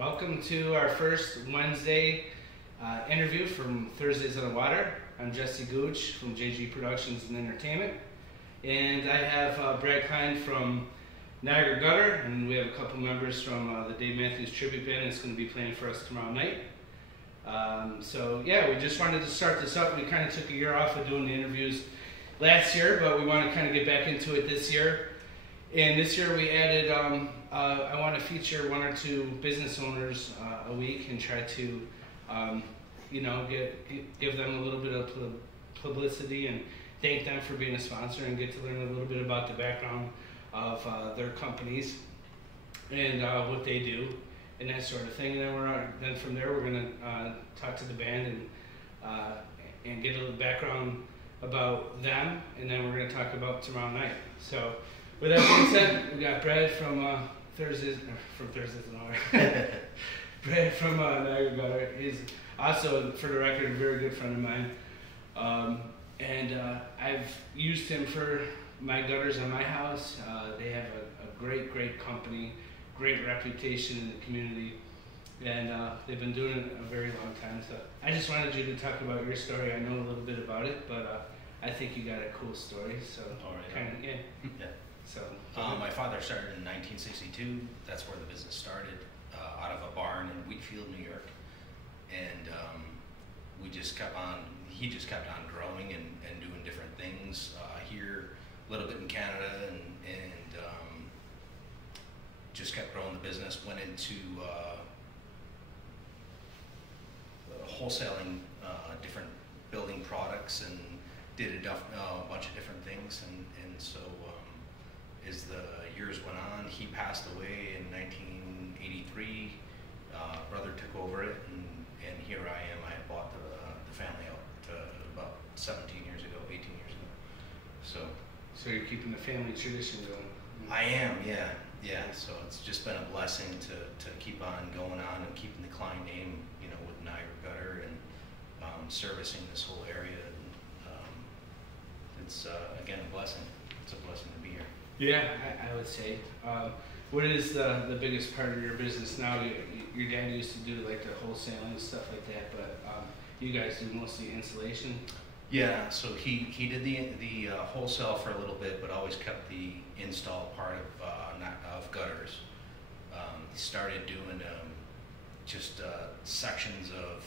Welcome to our first Wednesday interview from Thursdays on the Water. I'm Jesse Gooch from JG Productions and Entertainment. And I have Brad Klein from Niagara Gutter, and we have a couple members from the Dave Matthews Tribute Band that's going to be playing for us tomorrow night. We just wanted to start this up. We kind of took a year off of doing the interviews last year, but we want to kind of get back into it this year. And this year we added, I want to feature one or two business owners a week and try to, give them a little bit of publicity and thank them for being a sponsor and get to learn a little bit about the background of their companies and what they do and that sort of thing. And then from there we're going to talk to the band and get a little background about them, and then we're going to talk about tomorrow night. So with that being said, we got Brad from Thursdays and Hour. Brad from Niagara Gutter. He's also, for the record, a very good friend of mine. I've used him for my gutters in my house. They have a great company, great reputation in the community, and they've been doing it a very long time. So I just wanted you to talk about your story. I know a little bit about it, but I think you got a cool story. So Yeah. So my father started in 1962. That's where the business started, out of a barn in Wheatfield, New York, and he just kept on growing and doing different things here, a little bit in Canada, and just kept growing the business. Went into wholesaling different building products and did a bunch of different things, and so as the years went on, he passed away in 1983. Brother took over it, and here I am. I had bought the family out about 17 years ago, 18 years ago. So you're keeping the family tradition going. I am, yeah. So it's just been a blessing to keep on going on and keeping the Klein name, with Niagara Gutter and servicing this whole area. And it's again a blessing. It's a blessing to be here. Yeah, I would say. What is the biggest part of your business now? Your dad used to do like the wholesaling and stuff like that, but you guys do mostly insulation. Yeah, so he did the wholesale for a little bit, but always kept the install part of gutters. He started doing just sections of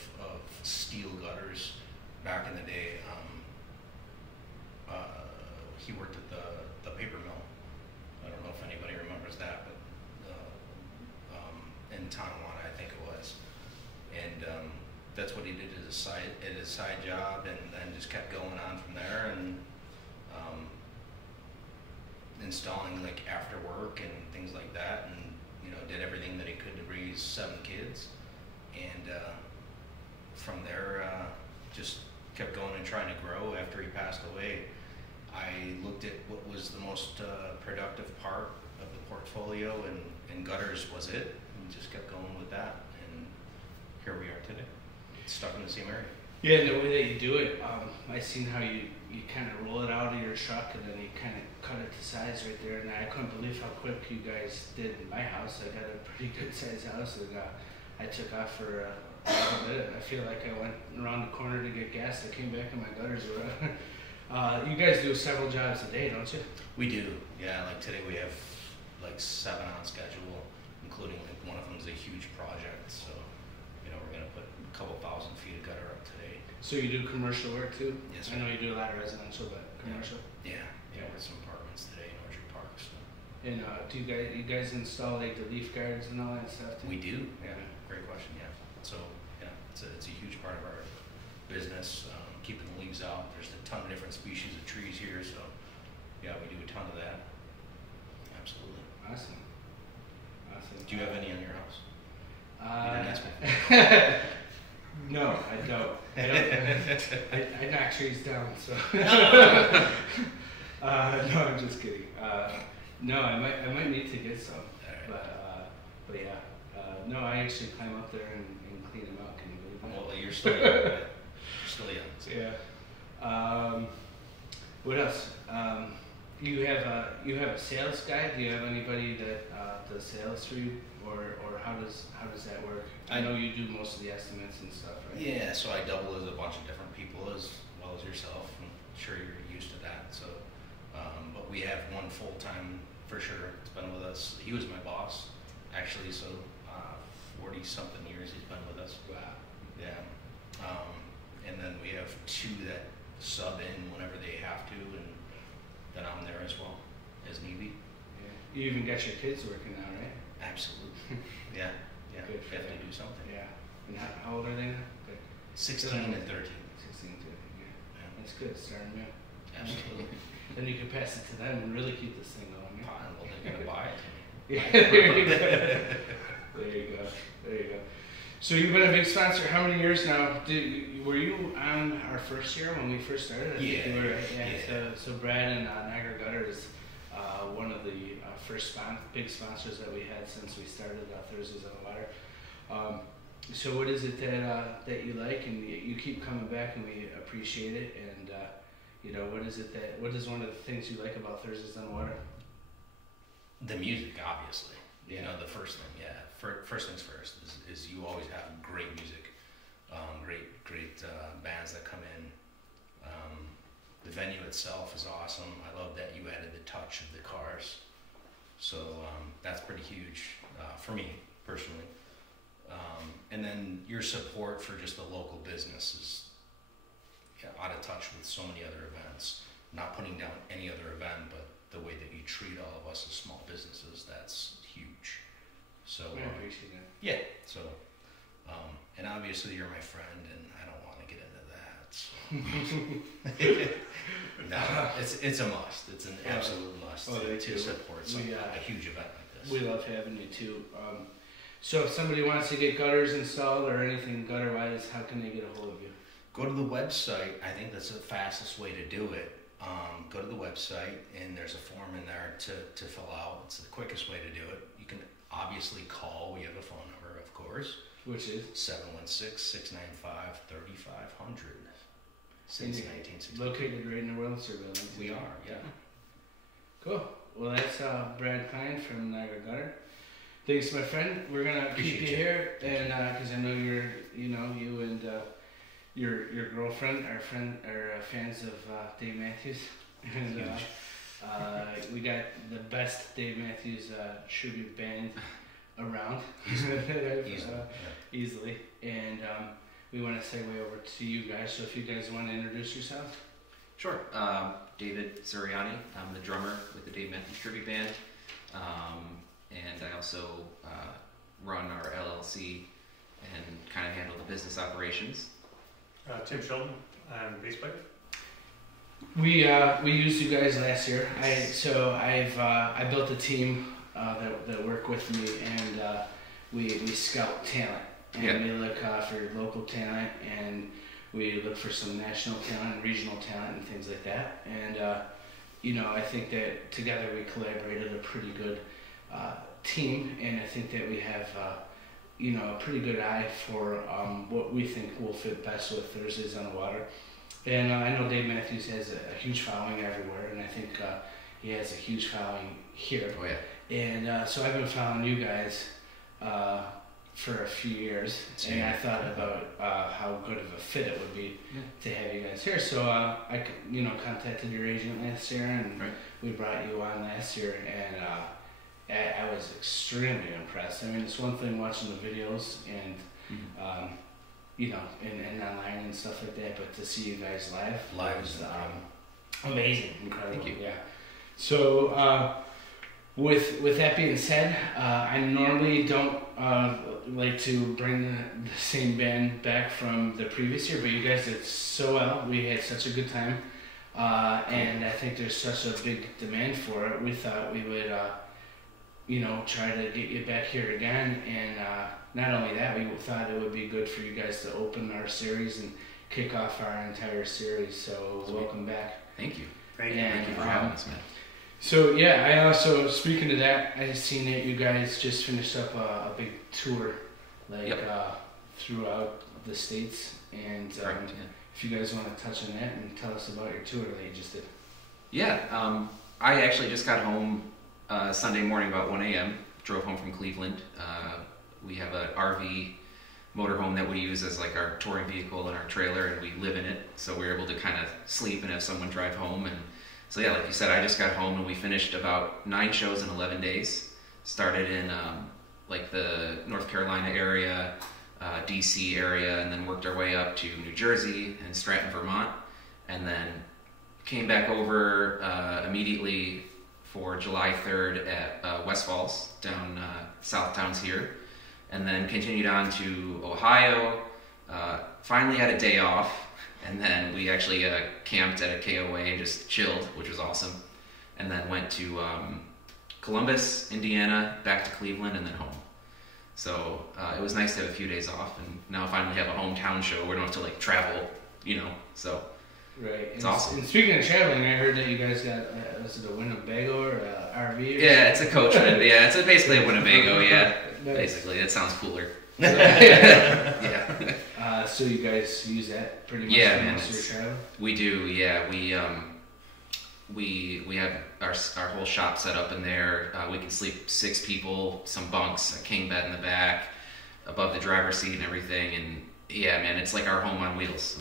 steel gutters back in the day. He worked at the paper mill. I don't know if anybody remembers that, but in Tonawanda, I think it was, and that's what he did as his side job, and then just kept going on from there, and installing like after work and things like that, and did everything that he could to raise 7 kids, and from there just kept going and trying to grow. After he passed away, I looked at what was the most productive part of the portfolio, and gutters was it, and just kept going with that, and here we are today, stuck in the same area. Yeah, and the way that you do it, I seen how you kind of roll it out of your truck and then you kind of cut it to size right there, and I couldn't believe how quick you guys did in my house. I got a pretty good size house, and I took off for a little bit. I feel like I went around the corner to get gas. I came back and my gutters were you guys do several jobs a day, don't you? We do, yeah. Like today we have like 7 on schedule, including like one of them is a huge project. So, we're gonna put a couple thousand feet of gutter up today. So you do commercial work too? Yes, I know you do a lot of residential, but commercial. Yeah. With some apartments today in Orchard Park. So. And do you guys install like the leaf guards and all that stuff too? We do. Yeah. Great question. Yeah. So it's a huge part of our business. Keeping the leaves out. There's a ton of different species of trees here, so yeah, we do a ton of that. Absolutely. Awesome. Do you have any on your house? You didn't ask me. No, I don't. I knock trees down, so. No, I'm just kidding. No, I might need to get some, right. But yeah. No, I actually climb up there and clean them out. Can you believe that? Well, you're still young. Still young. So. Yeah. What else? You have a sales guy. Do you have anybody that does sales for you, or how does that work? I know you do most of the estimates and stuff, right? Yeah, so I double as a bunch of different people as well as yourself. I'm sure you're used to that. So, but we have one full time for sure. It's been with us. He was my boss, actually. So, 40 something years he's been with us. Wow. Yeah. And then we have two that sub in whenever they have to, and then I'm there as well as needy. Yeah. You even got your kids working now, right? Absolutely. Yeah. Yeah. Good for Have to them. do something. Yeah. And how old are they now? Good. 16 and 13. 16, 13. Yeah. Yeah. That's good. Starting young. Absolutely. Then you can pass it to them and really keep this thing going. Yeah. Fine. Well, they're gonna buy it to me. Yeah, there you go. There you go. There you go. So you've been a big sponsor. How many years now? Were you on our first year when we first started? I think Yeah. you were, right? Yeah. So Brad and Niagara Gutter is one of the first big sponsors that we had since we started Thursdays on the Water. So what is it that you like, and you keep coming back, and we appreciate it. And what is one of the things you like about Thursdays on the Water? The music, obviously. Yeah. You know, the first thing, yeah. First things first is you always have great music, great bands that come in. The venue itself is awesome. I love that you added the touch of the cars. So that's pretty huge for me personally. And then your support for just the local business is out of touch with so many other events. Not putting down any other event, but the way that you treat all of us as small businesses, that's huge. So I appreciate that. yeah. So and obviously you're my friend, and I don't want to get into that. So. No, it's a must. It's an absolute must to support a huge event like this. We love having you too. So if somebody wants to get gutters installed or anything gutter-wise, how can they get a hold of you? Go to the website. I think that's the fastest way to do it. Go to the website, and there's a form in there to fill out. It's the quickest way to do it. You can obviously call. We have a phone number, of course. Which is? 716-695-3500. Since 1960. Located right in the Wellster building. We are, yeah. Cool. Well, that's Brad Klein from Niagara Gutter. Thanks, my friend. We're gonna keep you here, and because I know you and your girlfriend are fans of Dave Matthews, and we got the best Dave Matthews tribute band around easily, and we want to segue over to you guys. So if you guys want to introduce yourselves. Sure. David Suriani. I'm the drummer with the Dave Matthews Tribute Band, and I also run our LLC and kind of handle the business operations. Tim Sheldon, I'm bass player. We used you guys last year. I built a team that work with me, and we scout talent, and we look for local talent, and we look for some national talent and regional talent and things like that. And I think that together we collaborated a pretty good team, and I think that we have a pretty good eye for what we think will fit best with Thursdays on the Water. And I know Dave Matthews has a huge following everywhere, and I think he has a huge following here. Oh yeah. And so I've been following you guys for a few years, and I thought about how good of a fit it would be to have you guys here. So I contacted your agent last year, and we brought you on last year, and I was extremely impressed. I mean, it's one thing watching the videos and and online and stuff like that, but to see you guys live was amazing, incredible. Thank you. Yeah. So with that being said, I normally don't like to bring the same band back from the previous year, but you guys did so well. We had such a good time, and I think there's such a big demand for it. We thought we would try to get you back here again, and not only that, we thought it would be good for you guys to open our series and kick off our entire series. So welcome back. Thank you. Thank you for having us, man. So yeah, I also, speaking to that, I seen that you guys just finished up a big tour, throughout the states, and if you guys want to touch on that and tell us about your tour that you just did. Yeah, I actually just got home Sunday morning about 1 a.m. Drove home from Cleveland. We have an RV motorhome that we use as like our touring vehicle and our trailer, and we live in it. So we're able to kind of sleep and have someone drive home. And so yeah, like you said, I just got home and we finished about 9 shows in 11 days. Started in like the North Carolina area, DC area, and then worked our way up to New Jersey and Stratton, Vermont, and then came back over immediately for July 3rd at West Falls, down south towns here, and then continued on to Ohio, finally had a day off, and then we actually camped at a KOA and just chilled, which was awesome, and then went to Columbus, Indiana, back to Cleveland, and then home. So it was nice to have a few days off, and now finally have a hometown show. We don't have to like travel, so Right. It's awesome. And speaking of traveling, I heard that you guys got, was it a Winnebago or a RV? Or yeah, it's a coachman. Yeah, it's basically a Winnebago. Yeah, Nice. basically, that sounds cooler. So, Yeah, so you guys use that pretty much Yeah, for man, most of your travel? we do. Yeah, we have our whole shop set up in there. We can sleep 6 people, some bunks, a king bed in the back, above the driver's seat and everything. And yeah, man, it's like our home on wheels.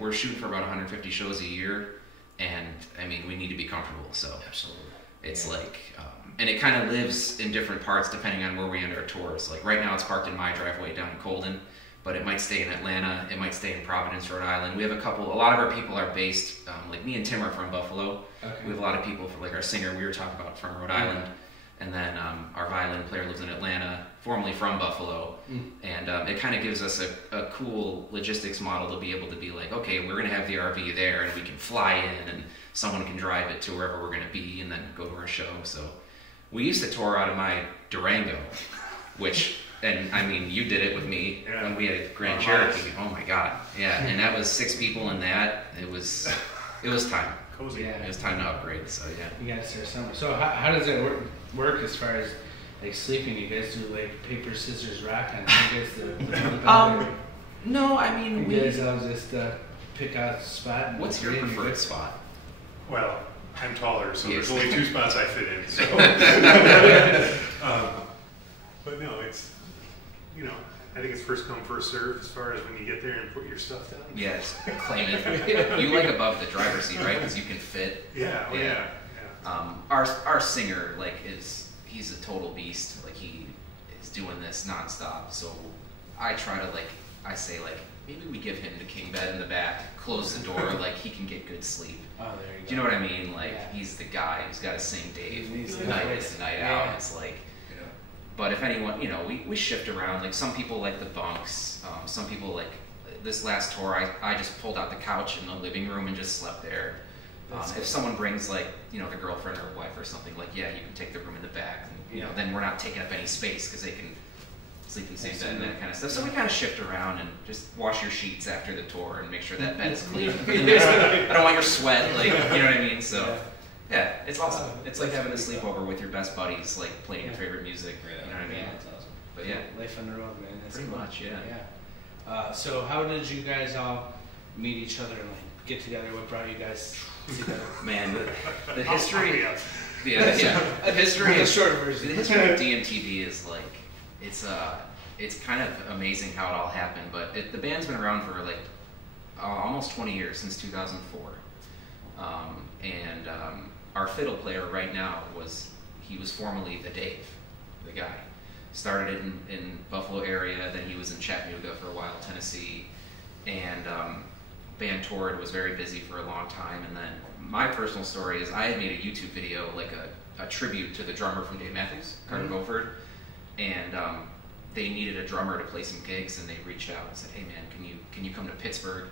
We're shooting for about 150 shows a year, and I mean, we need to be comfortable. So Absolutely. it's like, and it kind of lives in different parts depending on where we end our tours. Like right now, it's parked in my driveway down in Colden, but it might stay in Atlanta. It might stay in Providence, Rhode Island. We have a lot of our people are based, like me and Tim are from Buffalo. Okay. We have a lot of people, like our singer we were talking about, from Rhode Island. And then our violin player lives in Atlanta, formerly from Buffalo. And it kind of gives us a cool logistics model to be able to be like, okay, we're going to have the RV there, and we can fly in, and someone can drive it to wherever we're going to be, and then go to our show. So we used to tour out of my Durango, which, and I mean, you did it with me when we had Grand Cherokee. Oh my God, yeah, and that was 6 people in that. It was time. Cozy. Yeah. It was time to upgrade. So yeah. You guys are somewhere. So how does that work as far as like sleeping? You guys do like paper, scissors, rock on you guys the No, I mean, you guys all just pick out a spot. And what's your stay in preferred spot? Well, I'm taller, so Yes. there's only 2 spots I fit in. So, but no, it's I think it's first come first serve as far as when you get there and put your stuff down. Yes, claim it. You like above the driver's seat, right? Because you can fit. Yeah. Oh, Yeah. yeah. Our singer he's a total beast. Like he is doing this nonstop. So I try to I say maybe we give him the king bed in the back, close the door, he can get good sleep. Oh, there you go. Do you know what I mean? Yeah. He's the guy who's got to sing Dave He's the night voice. in, night Yeah. out. It's but if anyone, we shift around. Like some people like the bunks. Some people like this last tour. I just pulled out the couch in the living room and just slept there. If someone brings their girlfriend or wife or something, you can take the room in the back. And, then we're not taking up any space because they can sleep in the same bed and that kind of stuff. So we kind of shift around and just wash your sheets after the tour and make sure that bed is clean. I don't want your sweat, you know what I mean? So. Yeah, it's awesome. It's like having a sleepover with your best buddies, playing your favorite music. You know what I mean? Yeah, that's awesome. But yeah, Life on the road, man. That's pretty cool. much, yeah. Yeah. So how did you guys all meet each other and get together? What brought you guys together? Man, the history. Yeah. Yeah. The history The is short version. The history of DMTV is it's kind of amazing how it all happened. But the band's been around for almost 20 years, since 2004. Our fiddle player right now was formerly the Dave, the guy. Started in Buffalo area, then he was in Chattanooga for a while, Tennessee, and band toured, was very busy for a long time. And then my personal story is I had made a YouTube video, a tribute to the drummer from Dave Matthews, Carter Beauford, and they needed a drummer to play some gigs, and they reached out and said, "Hey man, can you come to Pittsburgh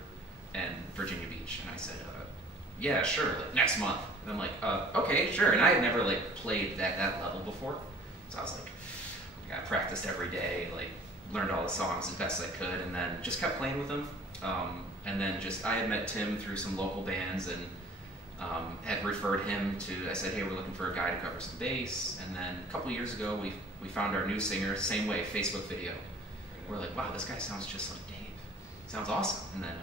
and Virginia Beach?" And I said, "Yeah, sure, next month." And I'm like, "Okay, sure." And I had never played at that level before, so I was I practiced every day, learned all the songs as best I could, and then just kept playing with them. And then I had met Tim through some local bands, and had referred him to. I said, "Hey, we're looking for a guy to cover some bass." And then a couple years ago, we found our new singer. Same way, Facebook video. We're like, "Wow, this guy sounds just like Dave. Sounds awesome." And then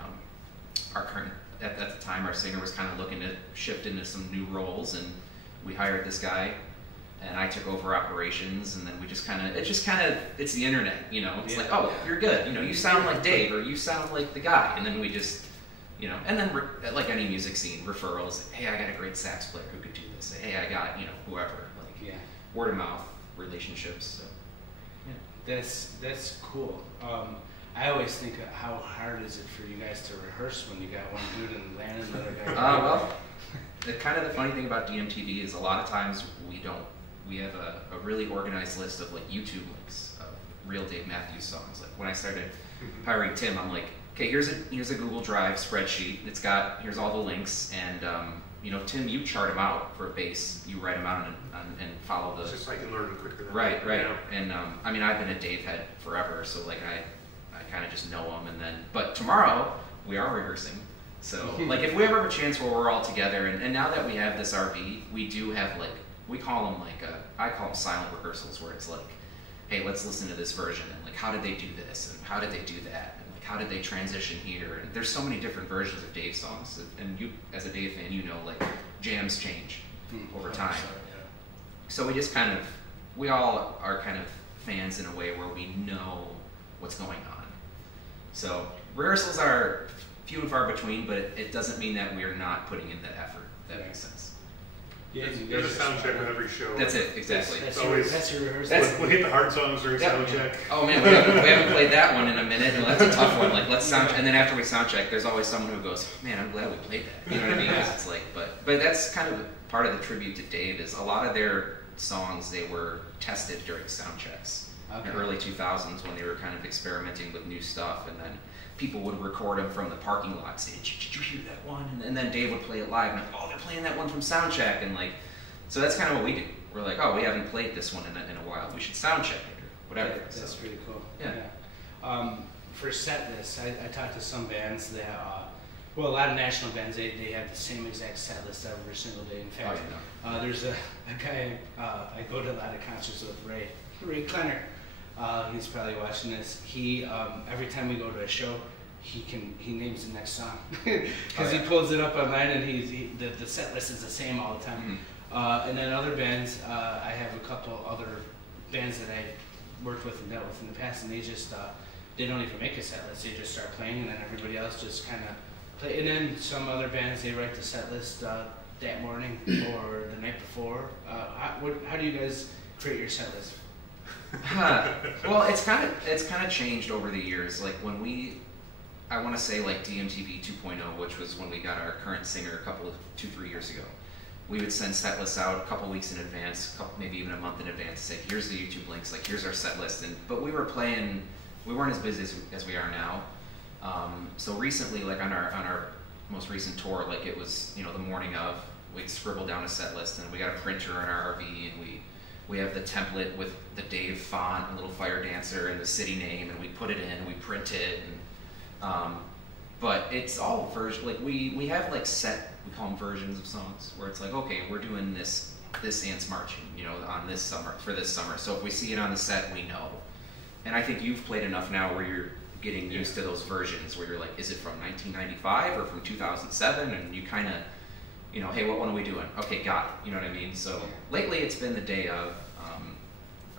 our current. At the time, our singer was kind of looking to shift into some new roles, and we hired this guy, and I took over operations, and then we just kind of, it's the internet, you know, it's Yeah. like, oh, you're good, you know, you sound like Dave, or you sound like the guy, and then we just, you know, and then like any music scene, referrals, hey, I got a great sax player who could do this, hey, I got, you know, whoever, like, Yeah. word of mouth relationships, so, yeah. That's cool. I always think of how hard is it for you guys to rehearse when you got one dude and land another guy. Well, the funny thing about DMTV is a lot of times we have a really organized list of like YouTube links of real Dave Matthews songs. Like when I started hiring Tim, I'm like, okay, here's a Google Drive spreadsheet. Here's all the links, and you know, Tim, you chart them out for a bass. You write them out and follow the. It's just so I can learn quicker. Right. Yeah. And I mean, I've been a Dave head forever, so like I kind of just know them. And then, but tomorrow we are rehearsing. So like if we ever have a chance where we're all together, and now that we have this RV, we do have like, we call them like I call them silent rehearsals, where it's like, hey, let's listen to this version, and like how did they do this, and how did they do that, and like how did they transition here, and there's so many different versions of Dave songs, and you as a Dave fan, you know, like jams change over time. So we just kind of, we all are kind of fans in a way where we know what's going on. So rehearsals are few and far between, but it doesn't mean that we are not putting in the effort. If that makes sense. Yeah, you There's a guys sound check with every show. That's it, exactly. That's your rehearsal. We'll hit the hard songs during Yep. sound check. Oh man, we haven't played that one in a minute. Well, that's a tough one. Like let's sound, and then after we sound check, there's always someone who goes, "Man, I'm glad we played that." You know what I mean? 'Cause it's like, but that's kind of part of the tribute to Dave is a lot of their songs they were tested during sound checks in the early 2000s when they were kind of experimenting with new stuff, and then people would record them from the parking lot, saying, "Did you hear that one?" And then Dave would play it live, and like, "Oh, they're playing that one from sound check," and like. So that's kind of what we do. We're like, oh, we haven't played this one in a while. We should sound check it or whatever. Yeah, that's pretty cool. Yeah. For set lists, I talked to some bands that, well, a lot of national bands, they have the same exact set list every single day. In fact, there's a guy, I go to a lot of concerts with, Ray Klenner. He's probably watching this. He, every time we go to a show, he names the next song because he pulls it up online, and the set list is the same all the time. Mm-hmm. And then other bands, I have a couple other bands that I worked with and dealt with in the past, and they just they don't even make a set list. They just start playing, and then everybody else just kind of play. And then some other bands, they write the set list that morning or the night before. How do you guys create your set list? Well, it's kind of changed over the years. Like when I want to say like DMTV 2.0, which was when we got our current singer 2-3 years ago. We would send set lists out a couple weeks in advance, maybe even a month in advance, to say, here's the YouTube links, like here's our set list. But we weren't as busy as we are now. So recently, like on our most recent tour, like it was, you know, the morning of, we'd scribble down a set list, and we got a printer in our RV, and we have the template with the Dave font, a little fire dancer, and the city name, and we put it in, and we print it, and but it's all version, like we have like set, we call them versions of songs, where it's like, okay, we're doing this Ants Marching, you know, on this summer, for this summer. So if we see it on the set, we know. And I think you've played enough now where you're getting used to those versions, where you're like, is it from 1995 or from 2007? And you kind of, you know, hey, what one are we doing? Okay, got it. You know what I mean? So lately it's been the day of,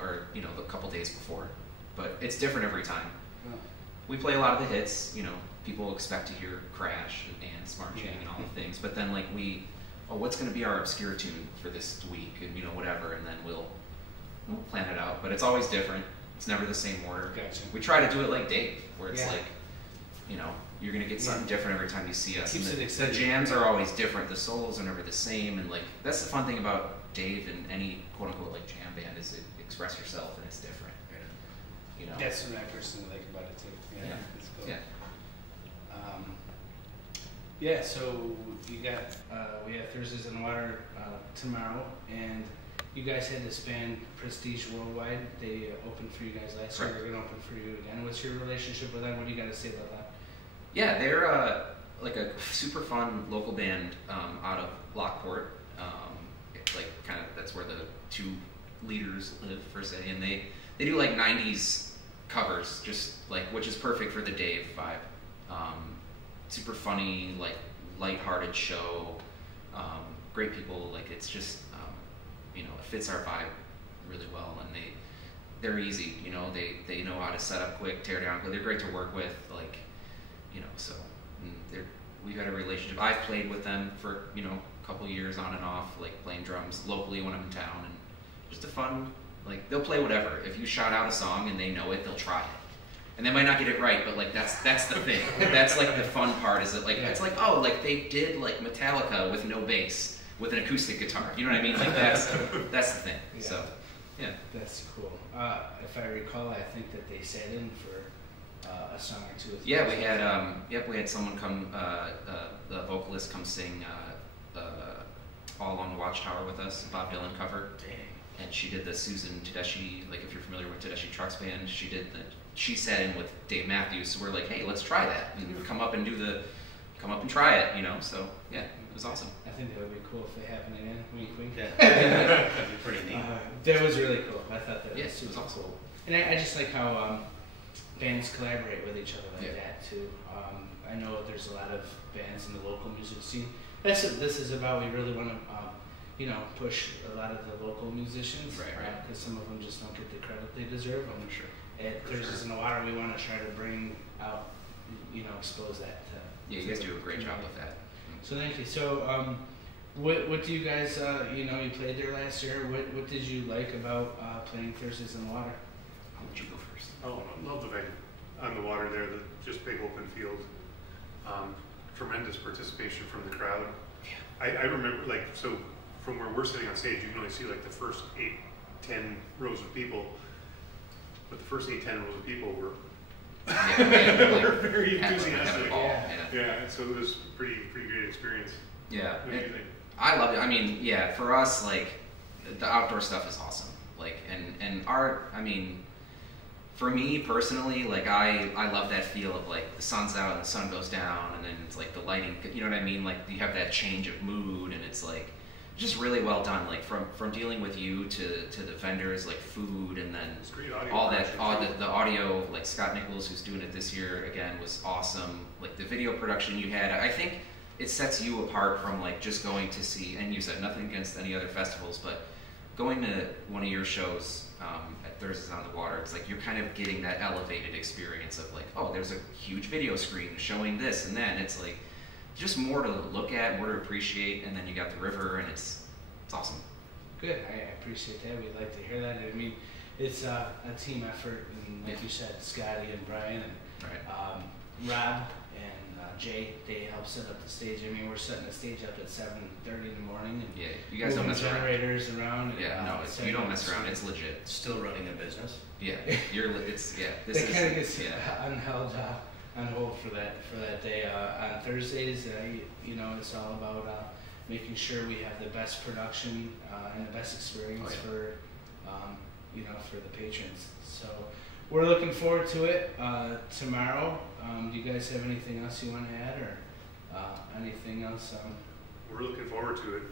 or, you know, the couple days before. But it's different every time. We play a lot of the hits, you know, people expect to hear Crash and Ants Marching and all the things, but then like what's going to be our obscure tune for this week, and you know, whatever, and then we'll plan it out. But it's always different. It's never the same order. Gotcha. We try to do it like Dave, where it's like, you know, you're going to get something different every time you see us. Keeps and it exciting. The jams are always different. The solos are never the same, and like that's the fun thing about Dave and any quote unquote like jam band is it express yourself and it's different. You know. That's what I personally like about it too. Yeah. It's cool. Yeah. So you got we have Thursdays in the Water tomorrow, and you guys had this band Prestige Worldwide. They opened for you guys last year. They're going to open for you again. What's your relationship with them? What do you got to say about that? Yeah, they're like a super fun local band out of Lockport. Like kind of that's where the two leaders live per se, and they do like 90s covers, just like, which is perfect for the Dave vibe. Super funny, like lighthearted show. Great people. Like it's just you know, it fits our vibe really well, and they're easy, you know, they know how to set up quick, tear down quick. They're great to work with, like, you know, so we've had a relationship. I've played with them for, you know, a couple years on and off, like playing drums locally when I'm in town, and just a fun, like, they'll play whatever. If you shout out a song and they know it, they'll try it. And they might not get it right, but like that's the thing. That's like the fun part, is that like it's like, oh, like they did like Metallica with no bass with an acoustic guitar. You know what I mean? Like that's the thing. Yeah. So yeah. That's cool. If I recall, I think that they sat in for a song or two. Yeah, we had someone come, the vocalist come sing All Along the Watchtower with us, Bob Dylan cover. Dang. And she did the Susan Tedeschi, like if you're familiar with Tedeschi Trucks Band, she sat in with Dave Matthews, so we're like, hey, let's try that. And come up and try it, you know, so yeah, it was awesome. I think that would be cool if they happen again. Wink, wink. Yeah, that'd be pretty neat. That was really cool. I thought that Yeah, was it was super awesome. cool. And I just like how bands collaborate with each other like Yeah. that too. I know there's a lot of bands in the local music scene. That's what this is about. We really want to, you know, push a lot of the local musicians, Right. Because some of them just don't get the credit they deserve. I'm Sure. At Thursdays in the Water, we want to try to bring out, you know, expose that. Yeah, you guys do a great job with that. So thank you. So, what do you guys? You know, you played there last year. What did you like about playing Thursdays in the Water? How would you go first? Oh, I love the venue. On the water there, just big open field. Tremendous participation from the crowd. Yeah. I remember, like, so from where we're sitting on stage, you can only see like the first 8-10 rows of people. But the first 8-10 rows of people were Yeah, were very having a enthusiastic. ball. Yeah. Yeah, so it was pretty great experience. Yeah. What do you think? I loved it. I mean, yeah, for us, like, the outdoor stuff is awesome. Like, and art, I mean, for me personally, like, I love that feel of, like, the sun's out and the sun goes down, and then it's, like, the lighting, you know what I mean? Like, you have that change of mood, and it's, like, just really well done. Like, from dealing with you to the vendors, like, food, and then It's great audio. all that, production, too. the audio, like, Scott Nichols, who's doing it this year, again, was awesome. Like, the video production you had, I think it sets you apart from, like, just going to see, and you said nothing against any other festivals, but going to one of your shows at Thursdays on the Water, it's like you're kind of getting that elevated experience of, like, oh, there's a huge video screen showing this and then it's like just more to look at, more to appreciate, and then you got the river, and it's awesome. Good. I appreciate that. We'd like to hear that. I mean, it's a team effort, and like you said, Scotty and Brian and Right. Rob and Jay, they help set up the stage. I mean, we're setting the stage up at 7:30 in the morning, and Yeah, you guys don't moving mess around. generators around. And, Yeah, no, you don't mess around. It's legit. Still running a business. Yeah, this That kind of is, gets on hold for that day. On Thursdays, you know, it's all about making sure we have the best production and the best experience for you know, for the patrons. So we're looking forward to it tomorrow. Do you guys have anything else you want to add, or anything else? We're looking forward to it.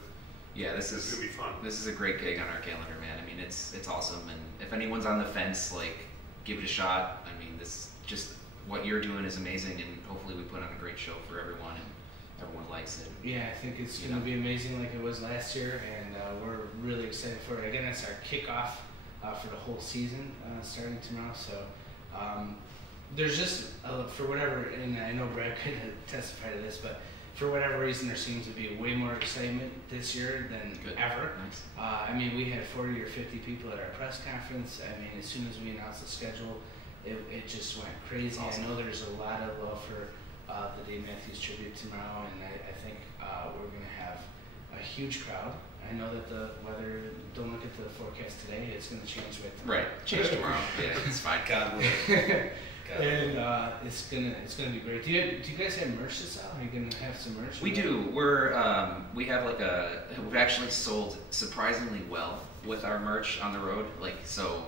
Yeah, this It's is gonna be fun. This is a great gig on our calendar, man. I mean, it's awesome, and if anyone's on the fence, like, give it a shot. I mean, this just what you're doing is amazing, and hopefully we put on a great show for everyone, and everyone likes it. Yeah, I think it's You going to know. be amazing like it was last year, and we're really excited for it. Again, it's our kickoff for the whole season starting tomorrow. So there's just, for whatever, and I know Brad could testify to this, but for whatever reason, there seems to be way more excitement this year than Good. ever. Nice. I mean, we had 40 or 50 people at our press conference. I mean, as soon as we announced the schedule, it just went crazy. Awesome. I know there's a lot of love for the Dave Matthews tribute tomorrow, and I think we're going to have a huge crowd. I know that the weather, don't look at the forecast today, it's going to change with Right. Change tomorrow. Yeah, it's fine. God willing. God willing. And it's gonna be great. Do you guys have merch to sell? Are you gonna have some merch? We do. We have we've actually sold surprisingly well with our merch on the road. Like, so,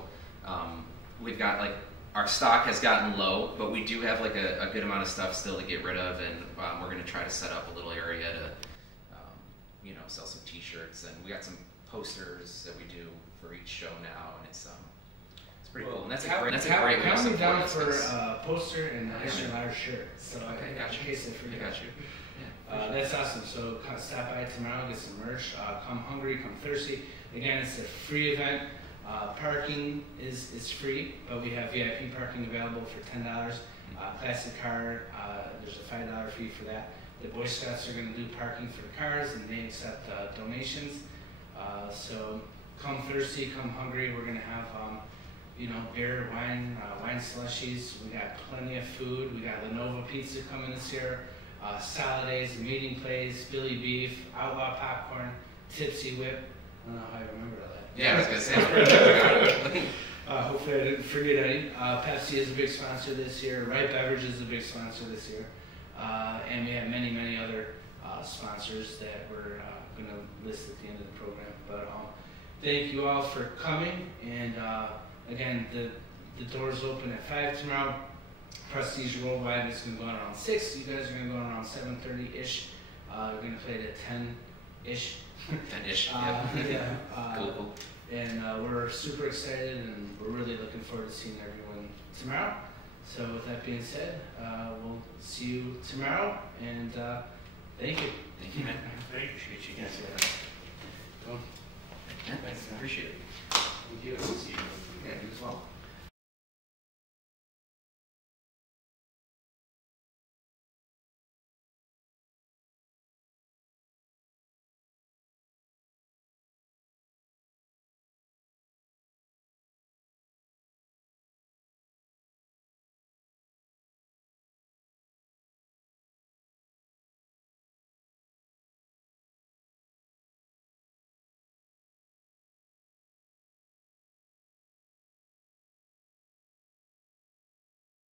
we've got, like, our stock has gotten low, but we do have, like, a good amount of stuff still to get rid of, and we're gonna try to set up a little area to, you know, sell some T-shirts, and we got some posters that we do for each show now, and it's pretty cool. And that's a great way to Count me support down us, for 'cause- a poster and an extra large shirt. So Okay, got in you. case I forget. I got you. Yeah. That's awesome. So stop by tomorrow, get some merch. Come hungry, come thirsty. Again, it's a free event. Parking is free, but we have VIP parking available for $10. Classic car, there's a $5 fee for that. The Boy Scouts are going to do parking for the cars, and they accept donations. So come thirsty, come hungry. We're going to have beer, wine, wine slushies. We got plenty of food. We got Lenovo Pizza coming this year. Solidays, meeting plays, Billy Beef, Outlaw Popcorn, Tipsy Whip. I don't know how I remember all that. Yeah, I was going to say. Hopefully I didn't forget any. Pepsi is a big sponsor this year. Right Beverage is a big sponsor this year. And we have many, many other sponsors that we're going to list at the end of the program. But thank you all for coming. And again, the doors open at 5 tomorrow. Prestige Worldwide is going to go on around 6. You guys are going to go on around 7:30-ish. We're going to play it at 10-ish. 10-ish, yeah. Cool. And we're super excited, and we're really looking forward to seeing everyone tomorrow. So with that being said, we'll see you tomorrow, and thank you. Thank you, man. Thank you. Appreciate you guys. Cool. Yeah, Thanks, man. appreciate it.